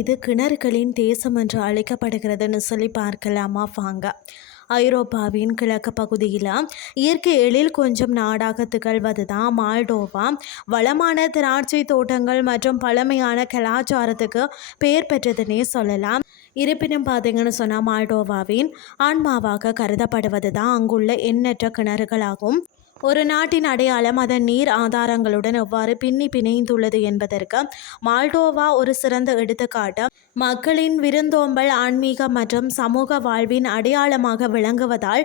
இது கிணறுகளின் தேசம் என்று அழைக்கப்படுகிறதுன்னு சொல்லி பார்க்கலாமா வாங்க. ஐரோப்பாவின் கிழக்கு பகுதியில் இயற்கை எழில் கொஞ்சம் நாடாக திகழ்வது தான் மால்டோவா. வளமான திராட்சை தோட்டங்கள் மற்றும் பழமையான கலாச்சாரத்துக்கு பெயர் பெற்றதுன்னே சொல்லலாம். இருப்பினும் பார்த்தீங்கன்னு சொன்னால் மால்டோவாவின் ஆன்மாவாக கருதப்படுவது தான் அங்குள்ள எண்ணற்ற கிணறுகளாகும். ஒரு நாட்டின் அடையாளம் அதன் நீர் ஆதாரங்களுடன் எவ்வாறு பின்னி பிணைந்துள்ளது என்பதற்கு மால்டோவா ஒரு சிறந்த எடுத்துக்காட்டு. மக்களின் விருந்தோம்பல், ஆன்மீக மற்றும் சமூக வாழ்வின் அடையாளமாக விளங்குவதால்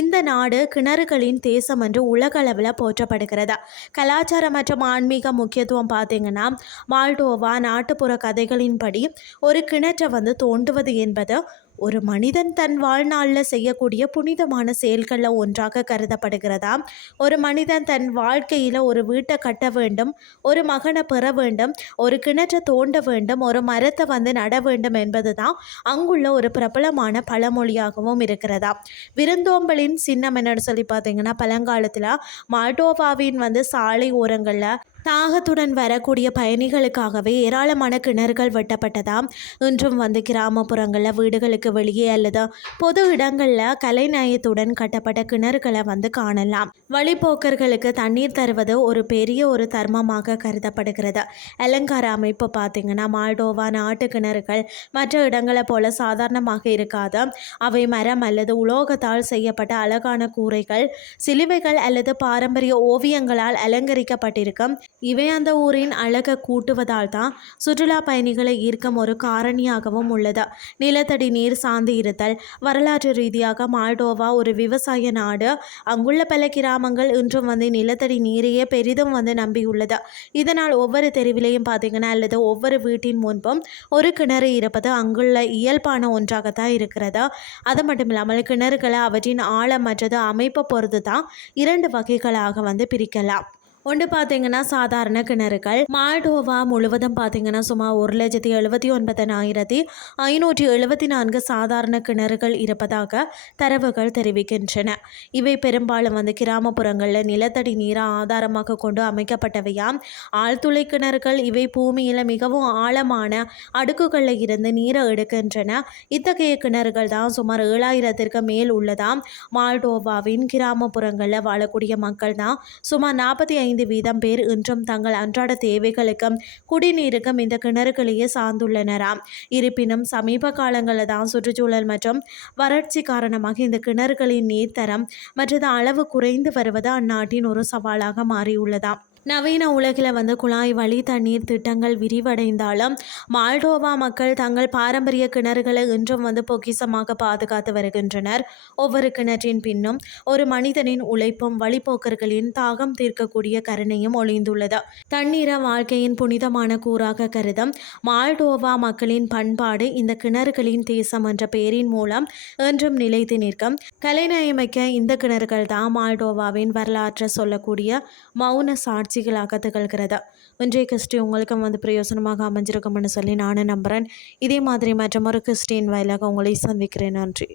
இந்த நாடு கிணறுகளின் தேசம் என்று உலகளவில் போற்றப்படுகிறது. கலாச்சாரம் மற்றும் ஆன்மீக முக்கியத்துவம் பார்த்தீங்கன்னா, மால்டோவா நாட்டுப்புற கதைகளின்படி ஒரு கிணற்றை தோண்டுவது என்பது ஒரு மனிதன் தன் வாழ்நாளில் செய்யக்கூடிய புனிதமான செயல்களில் ஒன்றாக கருதப்படுகிறதா. ஒரு மனிதன் தன் வாழ்க்கையில் ஒரு வீட்டை கட்ட வேண்டும், ஒரு மகனை பெற வேண்டும், ஒரு கிணற்றை தோண்ட வேண்டும், ஒரு மரத்தை நட வேண்டும் என்பது தான் அங்குள்ள ஒரு பிரபலமான பழமொழியாகவும் இருக்கிறதா. விருந்தோம்பலின் சின்னம் என்னன்னு சொல்லி பார்த்தீங்கன்னா, பழங்காலத்தில் மால்டோவாவின் சாலை ஓரங்களில் தாகத்துடன் வரக்கூடிய பயணிகளுக்காகவே ஏராளமான கிணறுகள் வெட்டப்பட்டதாம். இன்றும் கிராமப்புறங்களில் வீடுகளுக்கு வெளியே அல்லது பொது இடங்களில் கலைநயத்துடன் கட்டப்பட்ட கிணறுகளை காணலாம். வழிபோக்கர்களுக்கு தண்ணீர் தருவது ஒரு பெரிய ஒரு தர்மமாக கருதப்படுகிறது. அலங்கார அமைப்பு பார்த்தீங்கன்னா, மால்டோவா நாட்டு கிணறுகள் மற்ற இடங்களை போல சாதாரணமாக இருக்காது. அவை மரம் அல்லது உலோகத்தால் செய்யப்பட்ட அழகான கூரைகள், சிலுவைகள் அல்லது பாரம்பரிய ஓவியங்களால் அலங்கரிக்கப்பட்டிருக்கும். இவை அந்த ஊரின் அழகை கூட்டுவதால் தான் சுற்றுலா பயணிகளை ஈர்க்கும் ஒரு காரணியாகவும் உள்ளது. நிலத்தடி நீர் சார்ந்து இருத்தல். வரலாற்று ரீதியாக மால்டோவா ஒரு விவசாய நாடு. அங்குள்ள பல கிராமங்கள் இன்றும் நிலத்தடி நீரையே பெரிதும் நம்பியுள்ளது. இதனால் ஒவ்வொரு தெருவிலையும் பார்த்தீங்கன்னா, அல்லது ஒவ்வொரு வீட்டின் முன்பும் ஒரு கிணறு இருப்பது அங்குள்ள இயல்பான ஒன்றாகத்தான் இருக்கிறது. அது மட்டும் இல்லாமல் கிணறுகளை அவற்றின் ஆழம் மற்றது அமைப்பை பொறுத்து தான் இரண்டு வகைகளாக பிரிக்கலாம். ஒன்று பார்த்தீங்கன்னா சாதாரண கிணறுகள். மால்டோவா முழுவதும் பார்த்தீங்கன்னா சுமார் 1,79,574 சாதாரண கிணறுகள் இருப்பதாக தரவுகள் தெரிவிக்கின்றன. இவை பெரும்பாலும் கிராமப்புறங்களில் நிலத்தடி நீரை ஆதாரமாக கொண்டு அமைக்கப்பட்டவையாம். ஆழ்துளை கிணறுகள் இவை பூமியில் மிகவும் ஆழமான அடுக்குகளில் இருந்து நீரை எடுக்கின்றன. இத்தகைய கிணறுகள் தான் சுமார் 7,000ற்கு மேல் உள்ளதாம். மால்டோவாவின் கிராமப்புறங்களில் வாழக்கூடிய மக்கள் தான் சுமார் 45% பேர் இன்றும் தங்கள் அன்றாட தேவைகளுக்கும் குடிநீருக்கும் இந்த கிணறுகளையே சார்ந்துள்ளனராம். இருப்பினும் சமீப காலங்களில் தான் சுற்றுச்சூழல் மற்றும் வறட்சி காரணமாக இந்த கிணறுகளின் நீர்த்தரம் மற்றது அளவு குறைந்து வருவது அந்நாட்டின் ஒரு சவாலாக மாறியுள்ளதாம். நவீன உலகில் குழாய் வழி தண்ணீர் திட்டங்கள் விரிவடைந்தாலும் மால்டோவா மக்கள் தங்கள் பாரம்பரிய கிணறுகளை இன்றும் பொக்கிசமாக பாதுகாத்து வருகின்றனர். ஒவ்வொரு கிணற்றின் பின்னும் ஒரு மனிதனின் உழைப்பும் வழிபோக்கர்களின் தாகம் தீர்க்கக்கூடிய கருணையும் ஒளிந்துள்ளது. தண்ணீரை வாழ்க்கையின் புனிதமான கூறாக கருதும் மால்டோவா மக்களின் பண்பாடு இந்த கிணறுகளின் தேசம் என்ற பெயரின் மூலம் என்றும் நிலைத்து நிற்கும். கலைநயமிக்க இந்த கிணறுகள் தான் மால்டோவாவின் வரலாற்றை சொல்லக்கூடிய மௌன சாட்சிகளாக திகழ்கிறது. இன்றைய கிறிஸ்டி உங்களுக்கும் பிரயோசனமாக அமைஞ்சிருக்கும்னு சொல்லி நானும் நம்புகிறேன். இதே மாதிரி மற்றும் ஒரு கிறிஸ்டின் வாயிலாக உங்களை சந்திக்கிறேன். நன்றி.